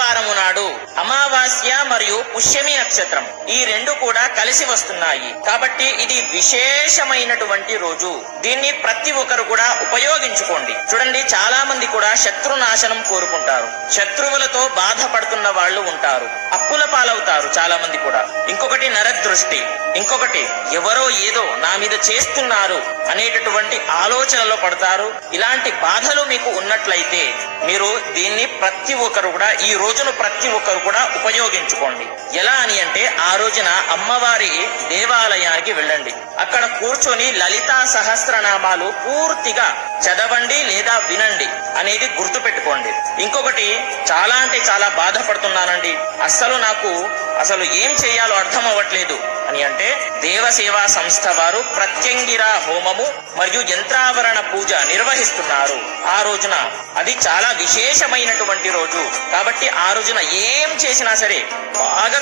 మంగళవారము నాడు అమావాస్య మరియు పుష్యమి నక్షత్రం ఈ రెండు కూడా కలిసి వస్తున్నాయి. కాబట్టి ఇది విశేషమైనటువంటి రోజు. దీన్ని ప్రతి ఒక్కరు కూడా ఉపయోగించుకోండి. చూడండి, చాలా మంది కూడా శత్రునాశనం కోరుకుంటారు. శత్రువులతో బాధపడుతున్న వాళ్ళు ఉంటారు, అప్పుల పాలవుతారు చాలా మంది కూడా. ఇంకొకటి నరదృష్టి, ఇంకొకటి ఎవరో ఏదో నా మీద చేస్తున్నారు అనేటటువంటి ఆలోచనలో పడతారు. ఇలాంటి బాధలు మీకు ఉన్నట్లయితే మీరు దీన్ని ప్రతి ఒక్కరు కూడా ఈ రోజును ప్రతి ఒక్కరు కూడా ఉపయోగించుకోండి. ఎలా అని అంటే, ఆ రోజున అమ్మవారి దేవాలయానికి వెళ్ళండి. అక్కడ కూర్చొని లలితా సహస్రనామాలు పూర్తిగా చదవండి లేదా వినండి అనేది గుర్తు పెట్టుకోండి. ఇంకొకటి, చాలా అంటే చాలా బాధపడుతున్నానండి, అసలు ఏం చేయాలో అర్థం అవ్వట్లేదు అని అంటే, దేవసేవా సంస్థ వారు ప్రత్యంగిరా హోమము మరియు యంత్రావరణ పూజ నిర్వహిస్తున్నారు ఆ రోజున. అది చాలా విశేషమైనటువంటి రోజు. కాబట్టి ఆ రోజున ఏం చేసినా సరే బాగా